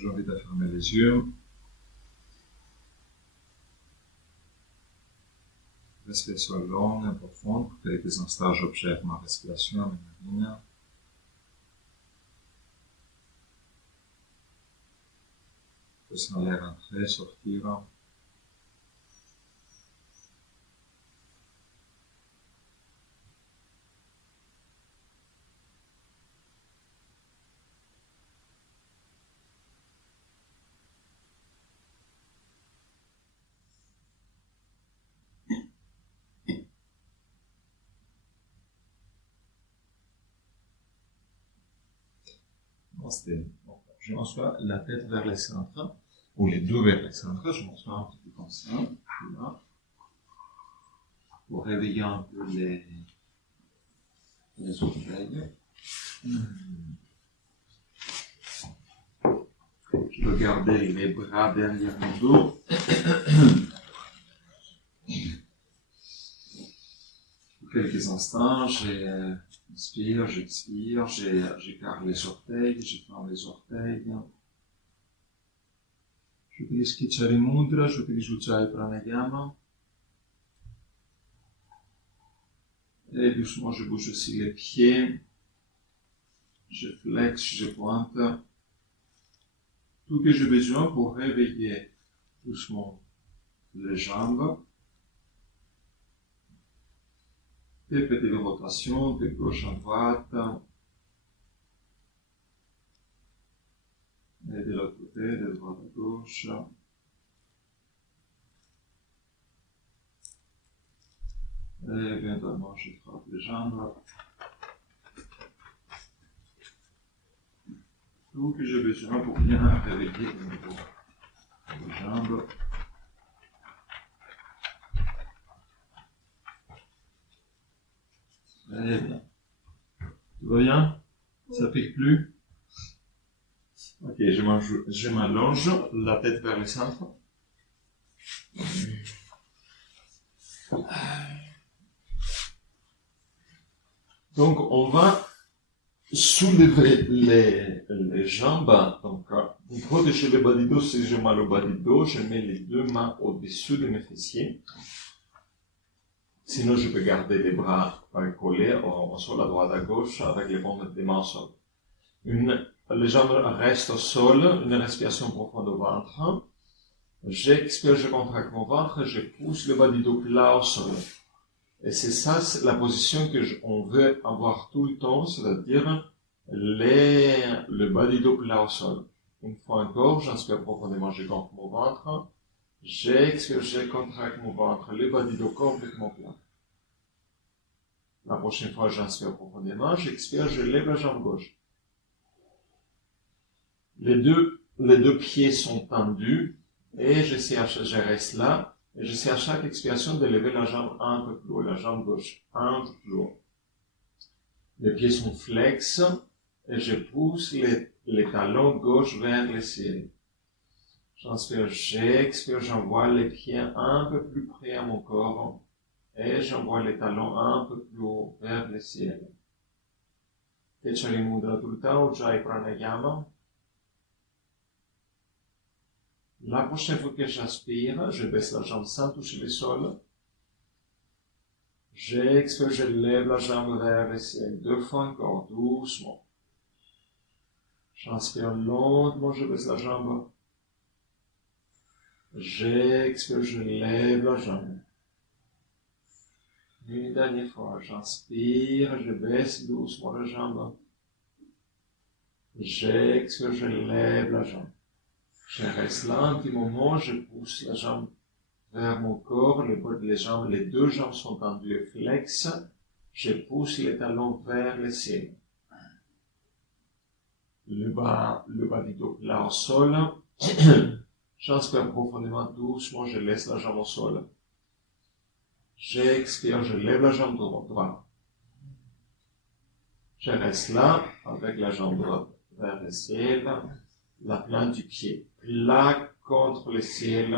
j'invite à fermer les yeux. Respiration longue et profonde. Pour quelques instants, j'observe ma respiration, mes narines. Je sens l'air entrer, sortir. Je m'assois la tête vers le centre, ou les deux vers le centre, je m'assois un petit peu comme ça, là, pour réveiller un peu les orteils. Je peux garder les bras derrière mon dos. Pour quelques instants, j'inspire, j'expire, j'écarte les orteils, je ferme les orteils. J'utilise Kichari Mudra, j'utilise Ujjayi Pranayama. Et doucement, je bouge aussi les pieds. Je flexe, je pointe. Tout ce que j'ai besoin pour réveiller doucement les jambes. Des petites rotations de gauche à droite. Et de l'autre côté, de droite à gauche. Et éventuellement, je frappe les jambes. Tout ce que j'ai besoin pour bien réveiller au niveau des jambes. Très bien. Tout va bien? Ça pique plus? Ok, je m'allonge, la tête vers le centre. Donc, on va soulever les jambes. Donc, pour protéger le bas du dos, si j'ai mal au bas du dos, je mets les deux mains au-dessus de mes fessiers. Sinon, je peux garder les bras collés au sol, à droite, à gauche, avec les paumes des mains au sol. Les jambes restent au sol, une respiration profonde au ventre. J'expire, je contracte mon ventre, je pousse le bas du dos plat au sol. Et c'est ça, c'est la position qu'on veut avoir tout le temps, c'est-à-dire le bas du dos plat au sol. Une fois encore, j'inspire profondément, je gonfle mon ventre. J'expire, je contracte mon ventre, le bas du dos complètement plat. La prochaine fois, j'inspire profondément, j'expire, je lève la jambe gauche. Les deux pieds sont tendus et je reste là et j'essaie à chaque expiration de lever la jambe un peu plus haut, la jambe gauche un peu plus haut. Les pieds sont flex et je pousse les talons gauche vers le ciel. J'inspire, j'expire, j'envoie les pieds un peu plus près à mon corps et j'envoie les talons un peu plus haut vers le ciel. Kichari Mudra tout le temps, Ujjayi Pranayama. La prochaine fois que j'inspire, je baisse la jambe sans toucher le sol. J'expire, je lève la jambe vers le ciel. Deux fois encore, doucement. J'inspire lentement, je baisse la jambe. J'expire, je lève la jambe. Une dernière fois, j'inspire, je baisse doucement la jambe. J'expire, je lève la jambe. Je reste là un petit moment, je pousse la jambe vers mon corps, les deux jambes sont tendues et flex. Je pousse les talons vers le ciel. Le bas du dos plat au sol. J'inspire profondément, doucement, je laisse la jambe au sol. J'expire, je lève la jambe droite. Je reste là, avec la jambe droite vers le ciel, la plante du pied plat contre le ciel.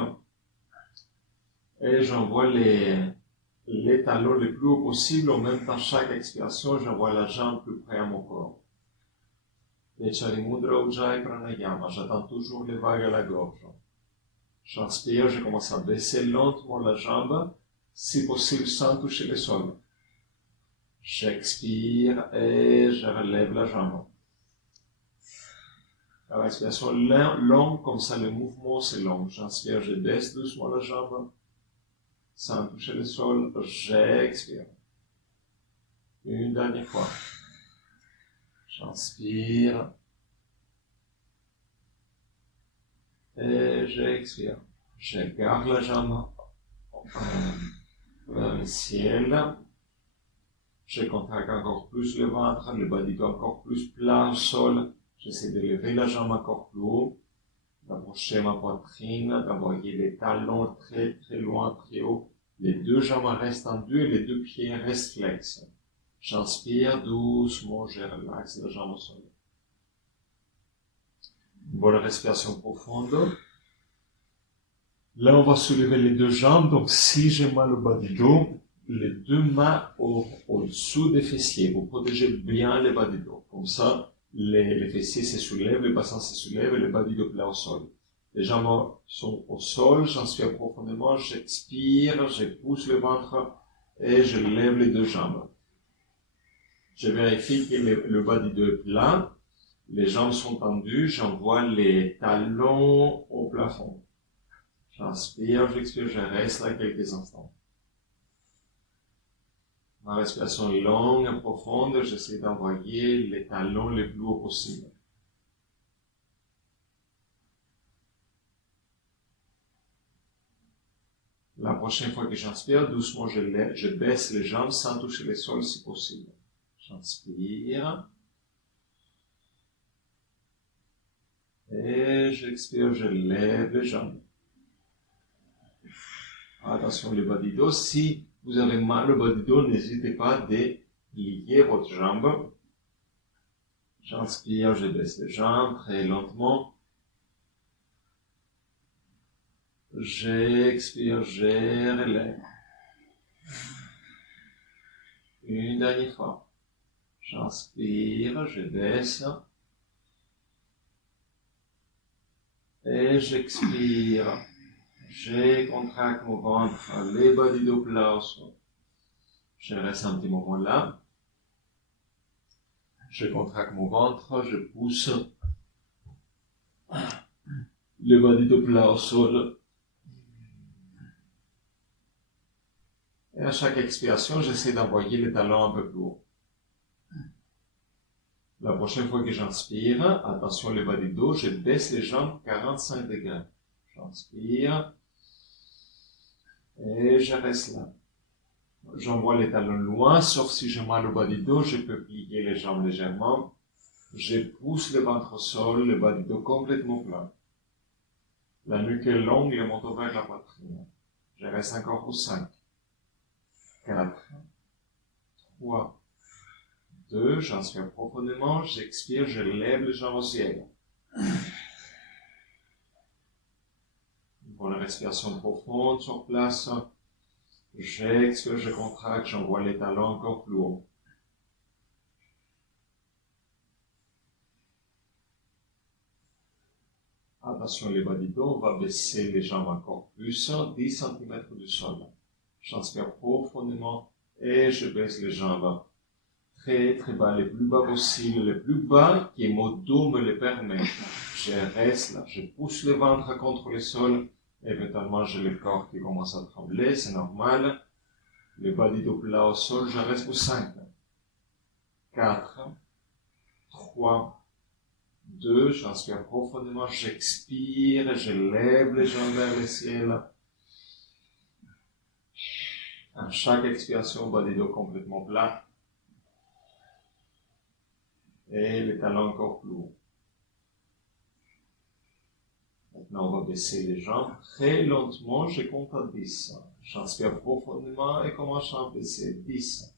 Et j'envoie les talons le plus haut possible. En même temps, chaque expiration, j'envoie la jambe plus près à mon corps. Vicharimudra Ujjayi Pranayama. J'attends toujours les vagues à la gorge. J'inspire, je commence à baisser lentement la jambe, si possible sans toucher le sol. J'expire et je relève la jambe. La respiration longue, comme ça le mouvement c'est long. J'inspire, je baisse doucement la jambe, sans toucher le sol. J'expire. Une dernière fois. J'inspire. Et j'expire. Je garde la jambe vers le ciel. Je contracte encore plus le ventre, le bas du dos encore plus plat au sol. J'essaie de lever la jambe encore plus haut, d'approcher ma poitrine, d'envoyer les talons très très loin, très haut. Les deux jambes restent tendues et les deux pieds restent flexes. J'inspire doucement, je relaxe la jambe au sol. Une bonne respiration profonde. Là, on va soulever les deux jambes. Donc, si j'ai mal au bas du dos, les deux mains au-dessous des fessiers. Vous protégez bien le bas du dos. Comme ça, les fessiers se soulèvent, le bassin se soulève et le bas du dos plat au sol. Les jambes sont au sol, j'inspire profondément, j'expire, je pousse le ventre et je lève les deux jambes. Je vérifie que le bas du dos est plat, les jambes sont tendues, j'envoie les talons au plafond. J'inspire, j'expire, je reste là quelques instants. Ma respiration est longue, profonde, j'essaie d'envoyer les talons le plus haut possible. La prochaine fois que j'inspire, doucement je baisse les jambes sans toucher le sol si possible. J'inspire. Et j'expire, je lève les jambes. Attention le bas du dos. Si vous avez mal au bas du dos, n'hésitez pas à déplier votre jambe. J'inspire, je baisse les jambes très lentement. J'expire, je relève. Une dernière fois. J'inspire, je baisse. Et j'expire. Je contracte mon ventre, les bas du dos plat au sol. Je reste un petit moment là. Je contracte mon ventre, je pousse le bas du dos plat au sol. Et à chaque expiration, j'essaie d'envoyer les talons un peu plus haut. La prochaine fois que j'inspire, attention le bas du dos, je baisse les jambes 45 degrés. J'inspire. Et je reste là. J'envoie les talons loin, sauf si j'ai mal au bas du dos, je peux plier les jambes légèrement. Je pousse le ventre au sol, le bas du dos complètement plat. La nuque est longue et monte vers la poitrine. Je reste encore pour 5, 4, 3, 2, j'inspire profondément, j'expire, je lève les jambes au ciel. Une bonne respiration profonde sur place. J'expire, je contracte, j'envoie les talons encore plus haut. Attention les bas du dos, on va baisser les jambes encore plus, 10 cm du sol. J'inspire profondément et je baisse les jambes très très bas, le plus bas possible, le plus bas que mon dos me le permet. Je reste là, je pousse le ventre contre le sol, éventuellement j'ai le corps qui commence à trembler, c'est normal. Le bas du dos plat au sol, je reste pour 5, 4, 3, 2, j'inspire profondément, j'expire et je lève les jambes vers le ciel. À chaque expiration, bas du dos complètement plat. Et les talons encore plus haut. Maintenant, on va baisser les jambes très lentement, je compte à 10. J'inspire profondément et commence à baisser. 10,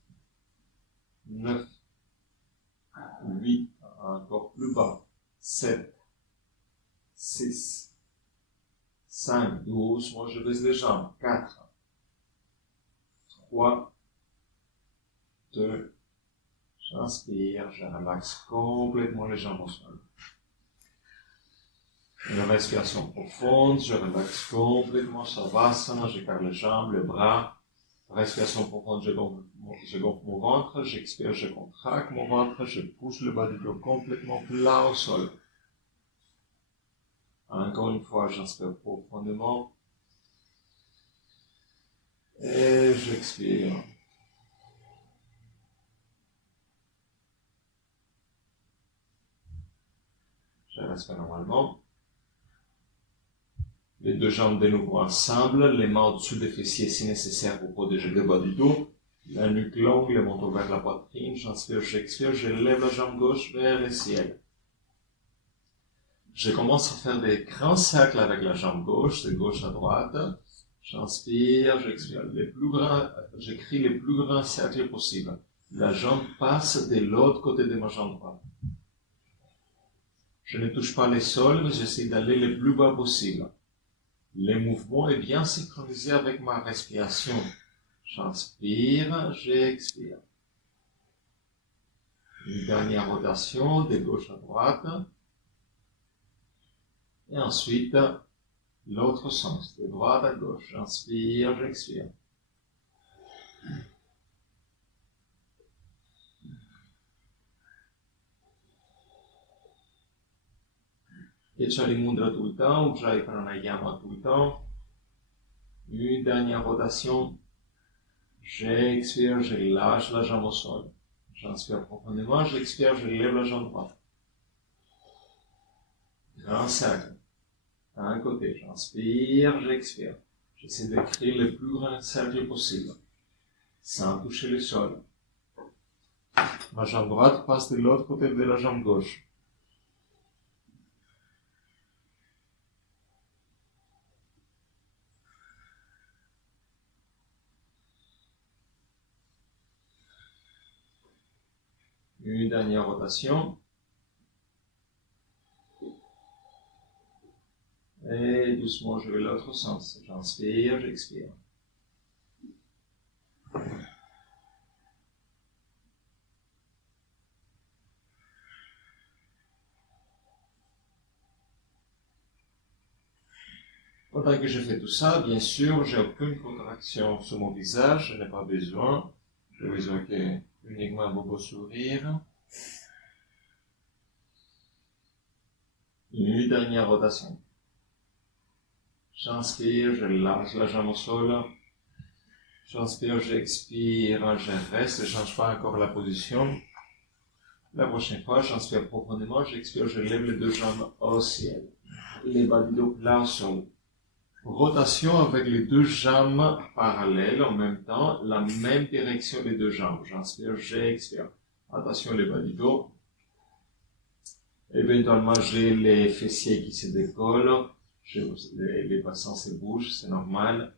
9, 8, encore plus bas. 7, 6, 5, 12, moi je baisse les jambes. 4, 3, 2, J'inspire, je relaxe complètement les jambes au sol. Une respiration profonde, je relaxe complètement Savasana, j'écarte les jambes, les bras. Respiration profonde, je gonfle mon ventre, j'expire, je contracte mon ventre, je pousse le bas du dos complètement plat au sol. Encore une fois, j'inspire profondément. Et j'expire. Je respire normalement. Les deux jambes de nouveau ensemble, les mains au-dessus des fessiers si nécessaire pour protéger le bas du dos. La nuque longue, le menton vers la poitrine. J'inspire, j'expire, je lève la jambe gauche vers le ciel. Je commence à faire des grands cercles avec la jambe gauche, de gauche à droite. J'inspire, j'expire. J'écris les plus grands cercles possibles. La jambe passe de l'autre côté de ma jambe droite. Je ne touche pas le sol, mais j'essaie d'aller le plus bas possible. Le mouvement est bien synchronisé avec ma respiration. J'inspire, j'expire. Une dernière rotation de gauche à droite. Et ensuite, l'autre sens, de droite à gauche. J'inspire, j'expire. Echali Mudra tout le temps, Ujjayi Pranayama tout le temps. Une dernière rotation. J'expire, je lâche la jambe au sol. J'inspire profondément, j'expire, je lève la jambe droite. Grand cercle. D'un côté, j'inspire, j'expire. J'essaie de créer le plus grand cercle possible, sans toucher le sol. Ma jambe droite passe de l'autre côté de la jambe gauche. Une dernière rotation. Et doucement, je vais l'autre sens. J'inspire, j'expire. Pendant que je fais tout ça, bien sûr, j'ai aucune contraction sur mon visage, je n'ai pas besoin. J'ai besoin que uniquement un beau sourire. Une dernière rotation. J'inspire, je lâche la jambe au sol. J'inspire, j'expire, je reste, je ne change pas encore la position. La prochaine fois, j'inspire profondément, j'expire, je lève les deux jambes au ciel. Les bas du dos plat au sol. Rotation avec les deux jambes parallèles en même temps, la même direction des deux jambes. J'inspire, j'expire. Attention les bas du dos. Éventuellement, j'ai les fessiers qui se décollent. Les bassins se bougent, c'est normal.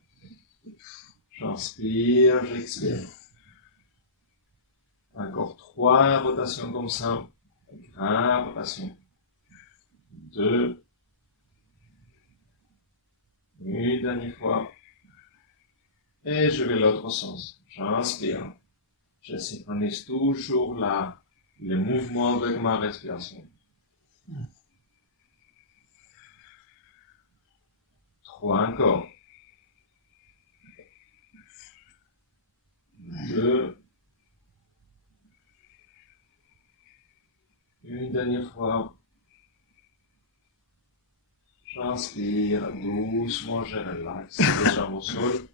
J'inspire, j'expire. Encore 3 rotations comme ça. Grande rotation. 2. Une dernière fois. Et je vais l'autre sens. J'inspire. Je synchronise toujours le mouvement avec ma respiration. 3 encore. 2. Une dernière fois. J'inspire doucement, je relaxe les jambes au sol.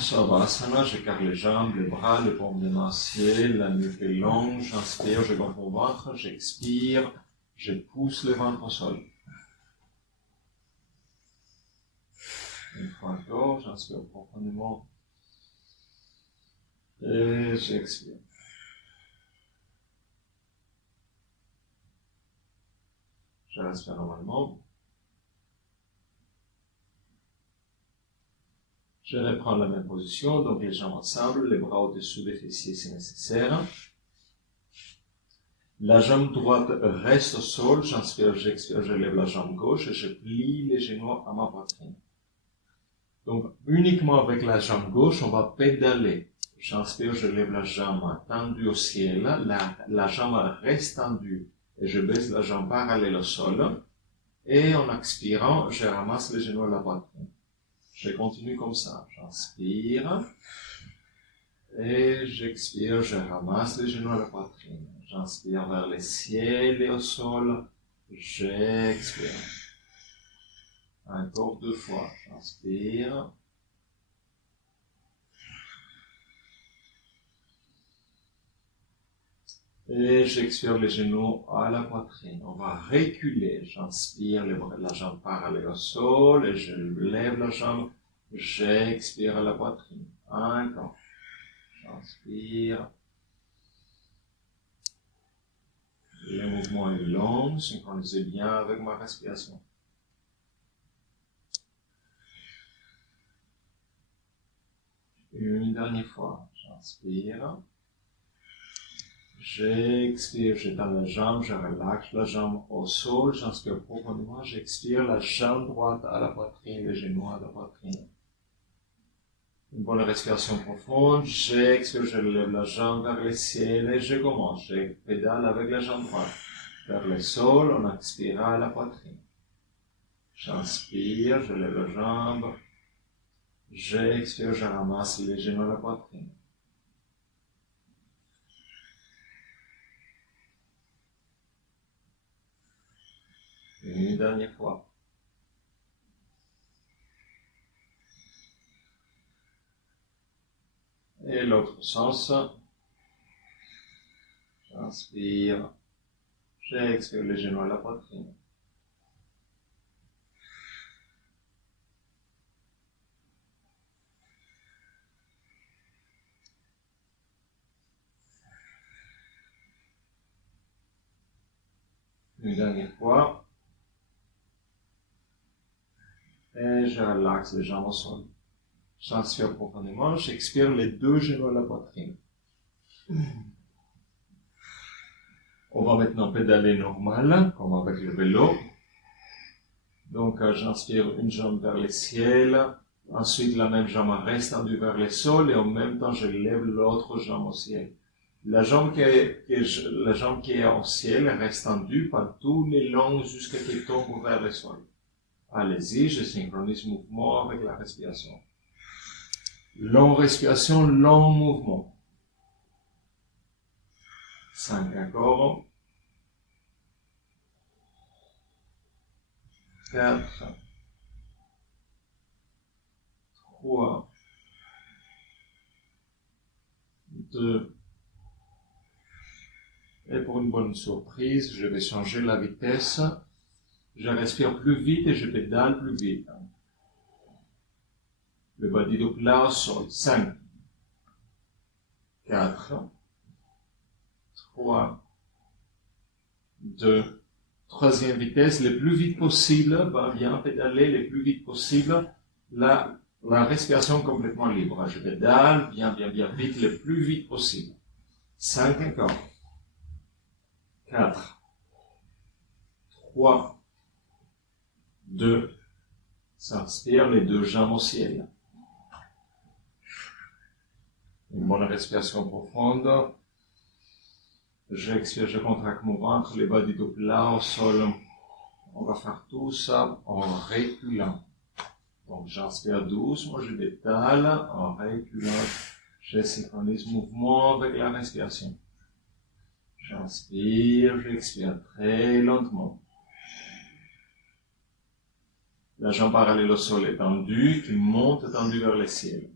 Savasana, j'écarte les jambes, les bras, les paumes des mains au ciel, la nuque est longue. J'inspire, je gonfle mon ventre, j'expire, je pousse le ventre au sol. Une fois encore, j'inspire profondément. Et j'expire. Je respire normalement. Je reprends la même position, donc les jambes ensemble, les bras au-dessous des fessiers si nécessaire. La jambe droite reste au sol, j'inspire, j'expire, je lève la jambe gauche et je plie les genoux à ma poitrine. Donc uniquement avec la jambe gauche, on va pédaler. J'inspire, je lève la jambe tendue au ciel, la jambe reste tendue et je baisse la jambe parallèle au sol. Et en expirant, je ramasse les genoux à la poitrine. Je continue comme ça. J'inspire. Et j'expire, je ramasse les genoux à la poitrine. J'inspire vers le ciel et au sol. J'expire. Encore 2 fois. J'inspire. Et j'expire les genoux à la poitrine. On va reculer. J'inspire, la jambe parallèle au sol et je lève la jambe. J'expire à la poitrine. Encore. J'inspire. Le mouvement est long, synchronisez bien avec ma respiration. Une dernière fois. J'inspire. J'expire, j'étends la jambe, je relâche la jambe au sol, j'inspire profondément, j'expire la jambe droite à la poitrine, les genoux à la poitrine. Une bonne respiration profonde, j'expire, je lève la jambe vers le ciel et je commence. Je pédale avec la jambe droite vers le sol, on expire à la poitrine. J'inspire, je lève la jambe, j'expire, je ramasse les genoux à la poitrine. Une dernière fois. Et l'autre sens. J'inspire. J'expire les genoux à la poitrine. Une dernière fois. Et je relaxe les jambes au sol. J'inspire profondément, j'expire les 2 genoux à la poitrine. On va maintenant pédaler normal, comme avec le vélo. Donc, j'inspire une jambe vers le ciel. Ensuite, la même jambe reste tendue vers le sol et en même temps, je lève l'autre jambe au ciel. La jambe qui est au ciel reste tendue par tout le long jusqu'à ce qu'elle tombe vers le sol. Allez-y, je synchronise mouvement avec la respiration. Longue respiration, long mouvement. 5 encore. 4. 3. 2. Et pour une bonne surprise, je vais changer la vitesse. Je respire plus vite et je pédale plus vite. Le bas du dos plat au sol. 5. 4. 3. 2. Troisième vitesse, le plus vite possible. Va bien pédaler le plus vite possible. La respiration complètement libre. Je pédale bien vite, le plus vite possible. 5 encore. 4. 3. 2. S'inspire les 2 jambes au ciel. Une bonne respiration profonde. J'expire, je contracte mon ventre, les bas du dos plat au sol. On va faire tout ça en reculant. Donc j'inspire doucement, je pédale en reculant. Je synchronise mouvement avec la respiration. J'inspire, j'expire très lentement. La jambe parallèle au sol est tendue, qui monte tendue vers le ciel.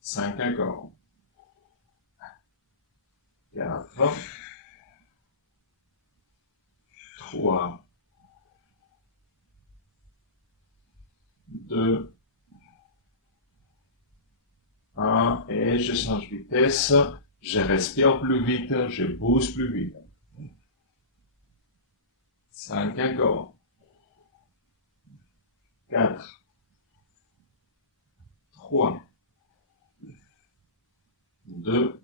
5 encore. 4. 3. 2. 1. Et je change vitesse. Je respire plus vite. Je bouge plus vite. 5 encore. 4. 3. 2.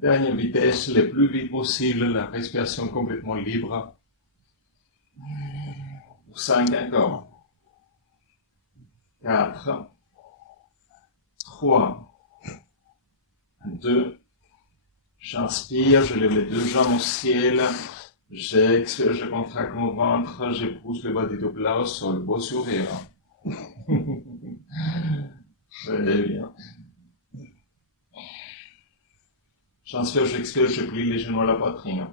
Dernière vitesse, le plus vite possible, la respiration complètement libre. 5 encore. 4. 3, 2, j'inspire, je lève les deux jambes au ciel, j'expire, je contracte mon ventre, je pousse le bas du dos plat au sol, beau sourire. Très bien. J'inspire, j'expire, je plie les genoux à la poitrine.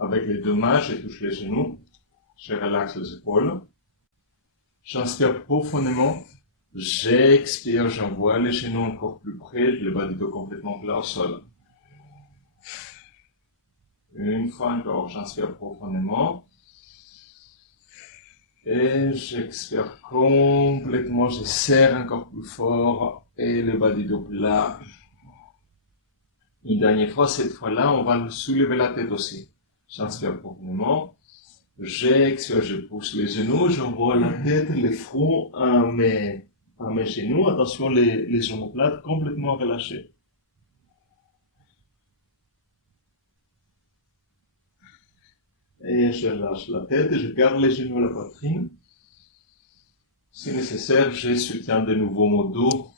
Avec les deux mains, je touche les genoux, je relaxe les épaules. J'inspire profondément, j'expire, j'envoie les genoux encore plus près, le bas du dos complètement plat au sol. Une fois encore, j'inspire profondément. Et j'expire complètement, je serre encore plus fort et le bas du dos plat. Une dernière fois, cette fois-là, on va soulever la tête aussi. J'inspire profondément. J'expire, je pousse les genoux, j'envoie la tête, le front à mes genoux. Attention, les omoplates complètement relâchées. Et je lâche la tête et je garde les genoux à la poitrine. Si nécessaire, je soutiens de nouveau mon dos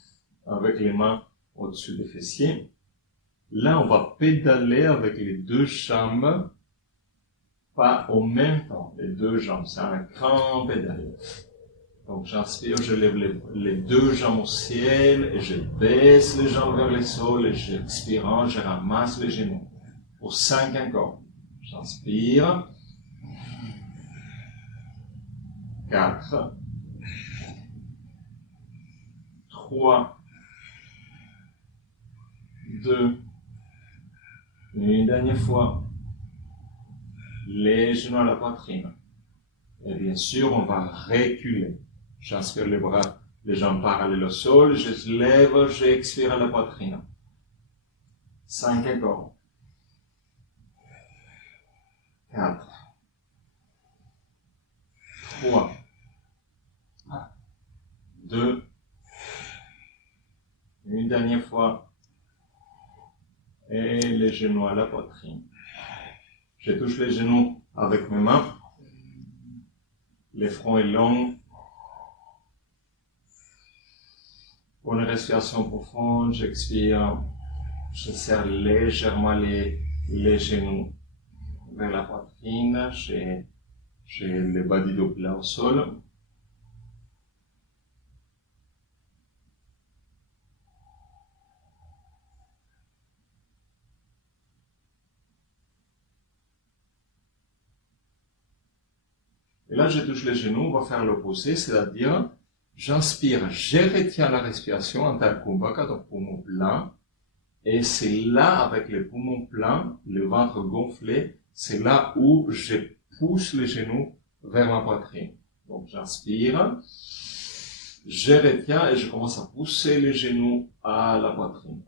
avec les mains au-dessus des fessiers. Là, on va pédaler avec les deux jambes, pas en même temps, les deux jambes, c'est un grand pédale. Donc j'inspire, je lève les deux jambes au ciel et je baisse les jambes vers le sol et j'expirant, je ramasse les genoux. Pour 5 encore. J'inspire. 4, 3, 2, une dernière fois, les genoux à la poitrine. Et bien sûr, on va reculer. J'inspire les bras, les jambes parallèles au sol, je lève, j'expire à la poitrine. 5 encore. 4, 3, 2, une dernière fois, et les genoux à la poitrine. Je touche les genoux avec mes mains, le front est long. Pour une respiration profonde, j'expire, je serre légèrement les genoux vers la poitrine, j'ai le bas du dos plat au sol. Et là, je touche les genoux, on va faire l'opposé, c'est-à-dire, j'inspire, je retiens la respiration, Antar Kumbhaka, donc poumon plein, et c'est là, avec les poumons pleins, le ventre gonflé, c'est là où je pousse les genoux vers ma poitrine. Donc j'inspire, je retiens et je commence à pousser les genoux à la poitrine.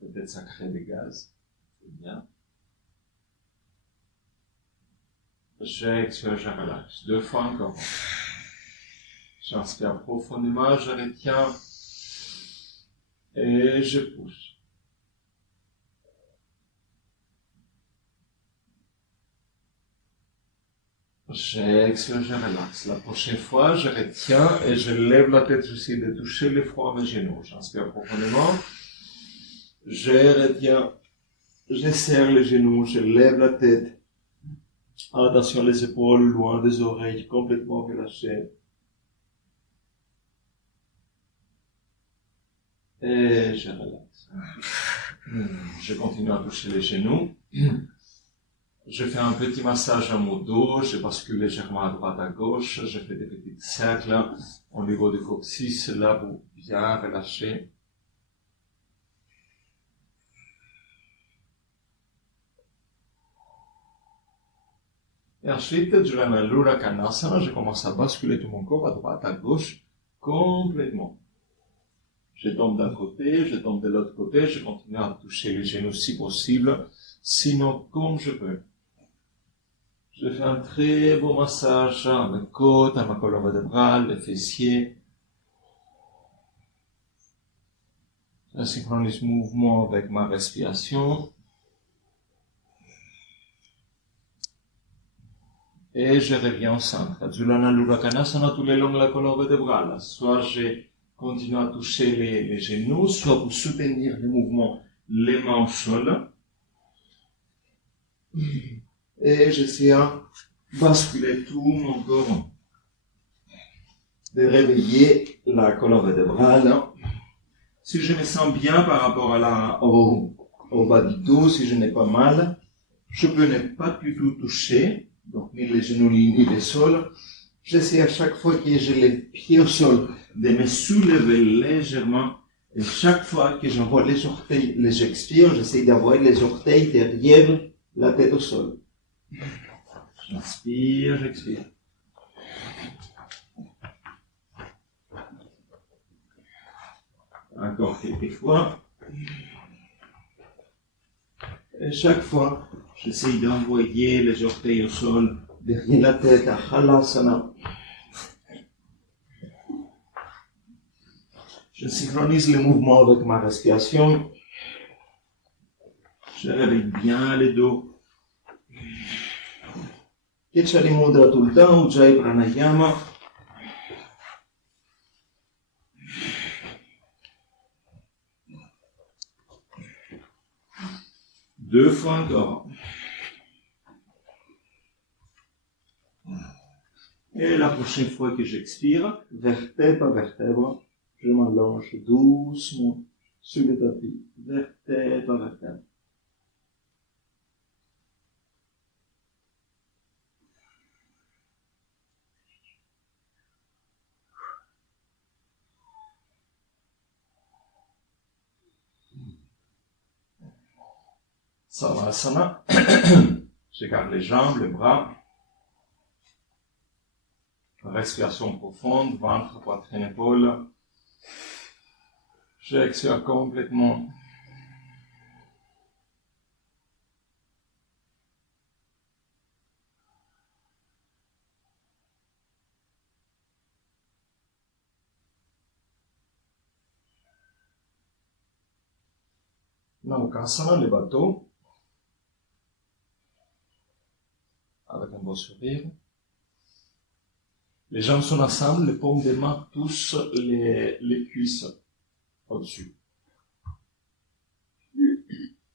Peut-être ça crée des gaz, c'est bien. J'expire, je relaxe. 2 fois encore. J'inspire profondément, je retiens et je pousse. J'expire, je relaxe. La prochaine fois, je retiens et je lève la tête, j'essaie de toucher le front à mes genoux. J'inspire profondément. Je retiens, je serre les genoux, je lève la tête. Attention, les épaules loin des oreilles, complètement relâchées. Et je relaxe. Je continue à toucher les genoux. Je fais un petit massage à mon dos, je bascule légèrement à droite, à gauche, je fais des petits cercles au niveau du coccyx, là pour bien relâcher. Et ensuite, je la Lura Kanasana, je commence à basculer tout mon corps à droite, à gauche, complètement. Je tombe d'un côté, je tombe de l'autre côté, je continue à toucher les genoux si possible, sinon comme je peux. Je fais un très beau massage à mes côtes, à ma colonne vertébrale, les fessiers. Je synchronise mouvement avec ma respiration. Et je reviens au centre. Julanalurakanasana tout le long de la colonne vertébrale. Soit je continue à toucher les genoux, soit pour soutenir le mouvement, les mains au sol. Et j'essaie à basculer tout mon corps, de réveiller la colonne vertébrale. Si je me sens bien par rapport au bas du dos, si je n'ai pas mal, je peux ne pas du tout toucher, donc ni les genoux ni le sol. J'essaie à chaque fois que j'ai les pieds au sol de me soulever légèrement. Et chaque fois que j'envoie les orteils, j'expire, j'essaie d'avoir les orteils derrière la tête au sol. J'inspire, j'expire. Encore quelques fois. Et chaque fois, j'essaie d'envoyer les orteils au sol derrière la tête à Halasana. Je synchronise le mouvement avec ma respiration. Je réveille bien le dos. Kechari Mudra tout le temps, Ujjayi Pranayama. Deux fois encore. Et la prochaine fois que j'expire, vertèbre à vertèbre, je m'allonge doucement sur le tapis, vertèbre à vertèbre. Savasana. Je garde les jambes, les bras. Respiration profonde, ventre, poitrine, épaule. J'expire complètement. Naukasana, le bateau. Avec un beau sourire. Les jambes sont ensemble, les paumes des mains touchent les cuisses au-dessus.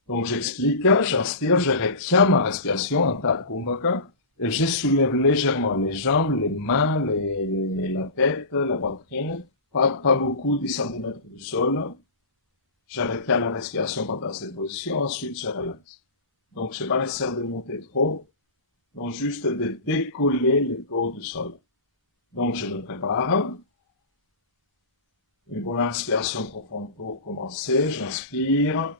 Donc j'explique, j'inspire, je retiens ma respiration en Tha Kumbhaka et je soulève légèrement les jambes, les mains, la tête, la poitrine, pas beaucoup, 10 cm du sol. Je retiens la respiration pendant cette position, ensuite je relaxe. Donc c'est pas nécessaire de monter trop, donc juste de décoller le corps du sol. Donc je me prépare. Une bonne inspiration profonde pour commencer. J'inspire.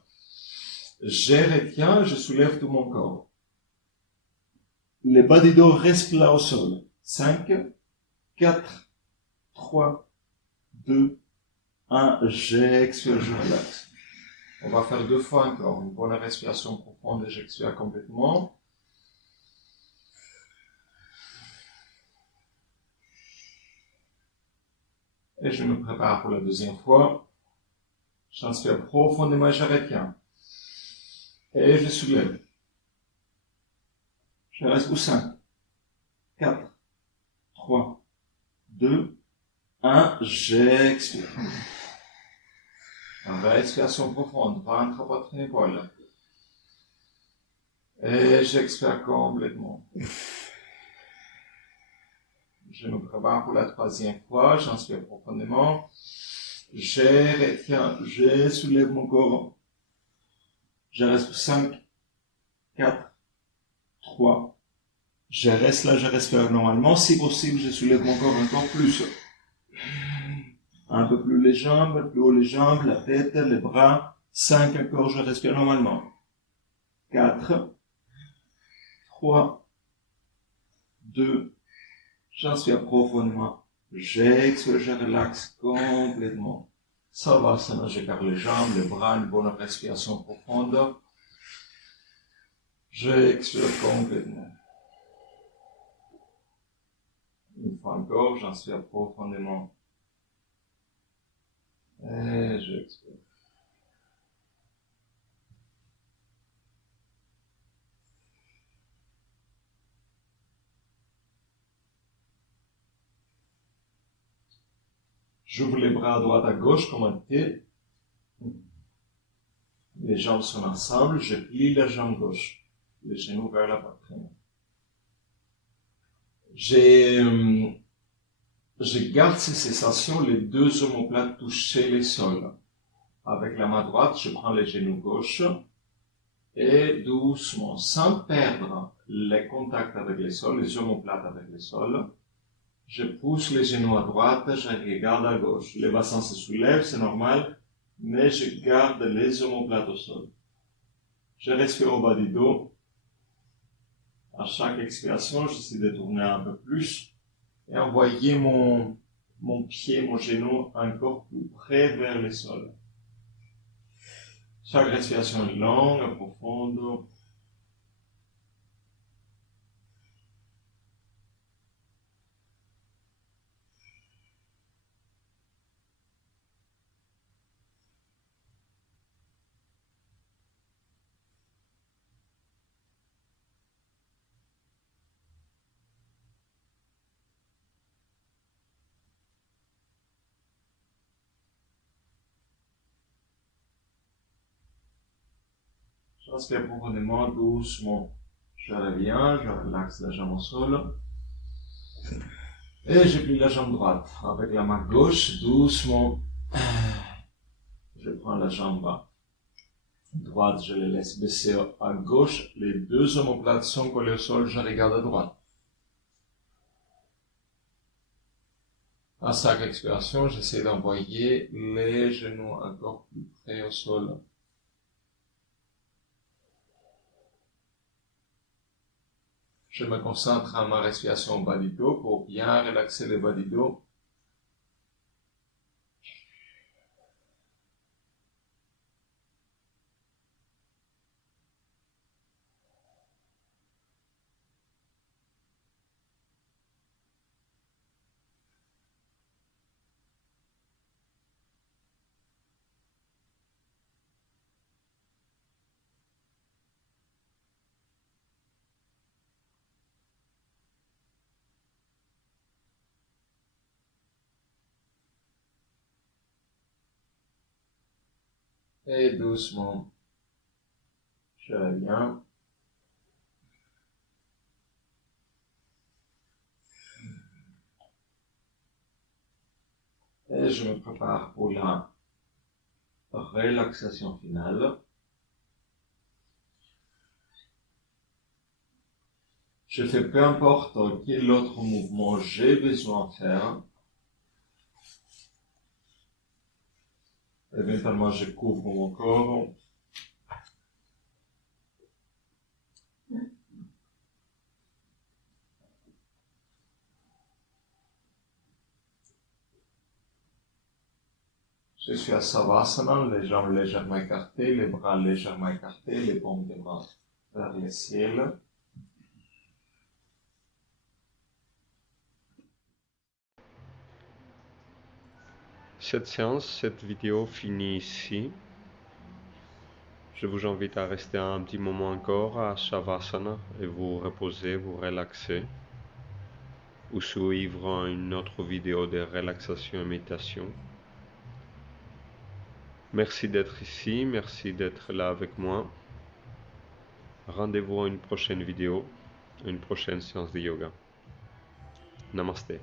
Je retiens, je soulève tout mon corps. Le bas du dos reste là au sol. 5, 4, 3, 2, 1. J'expire, je relaxe. On va faire 2 fois encore. Une bonne respiration profonde et j'expire complètement. Et je me prépare pour la deuxième fois. J'inspire profondément et je retiens. Et je soulève. Je reste pour 5, 4, 3, 2, 1. J'expire. Respiration profonde, ventre, poitrine, épaule. Et j'expire complètement. Je me prépare pour la troisième fois, j'inspire profondément. Je retiens, je soulève mon corps. Je reste pour 5, 4, 3. Je reste là, je respire normalement. Si possible, je soulève mon corps encore plus. Un peu plus les jambes, plus haut les jambes, la tête, les bras. 5 encore, je respire normalement. 4, 3, 2, j'inspire profondément. J'expire, je relaxe complètement. Savasana, je garde les jambes, les bras, une bonne respiration profonde. J'expire complètement. Une fois encore, j'inspire profondément. Et j'expire. J'ouvre les bras à droite à gauche comme un T. Les jambes sont ensemble, je plie la jambe gauche, les genoux vers la poitrine. Je garde ces sensations, les deux omoplates toucher les sols. Avec la main droite, je prends les genoux gauche et doucement, sans perdre le contact avec les sols, les omoplates avec les sols, je pousse les genoux à droite, je regarde à gauche. Le bassin se soulève, c'est normal, mais je garde les omoplates au sol. Je respire au bas du dos. À chaque expiration, j'essaie de tourner un peu plus et envoyer mon pied, mon genou encore plus près vers le sol. Chaque respiration est longue, profonde. Je respire profondément, doucement. Je reviens, je relaxe la jambe au sol. Et je plie la jambe droite. Avec la main gauche, doucement, je prends la jambe droite, je la laisse baisser à gauche. Les deux omoplates sont collées au sol, je regarde à droite. À chaque expiration, j'essaie d'envoyer les genoux encore plus près au sol. Je me concentre à ma respiration au bas du dos pour bien relaxer le bas du dos. Et doucement, je reviens. Et je me prépare pour la relaxation finale. Je fais peu importe quel autre mouvement j'ai besoin de faire. Éventuellement, je couvre mon corps. Je suis à Savasana, les jambes légèrement écartées, les bras légèrement écartés, les paumes des mains vers le ciel. Cette vidéo finit ici. Je vous invite à rester un petit moment encore à Shavasana et vous reposer, vous relaxer, ou suivre une autre vidéo de relaxation et méditation. Merci d'être ici, merci d'être là avec moi. Rendez-vous à une prochaine vidéo, une prochaine séance de yoga. Namaste.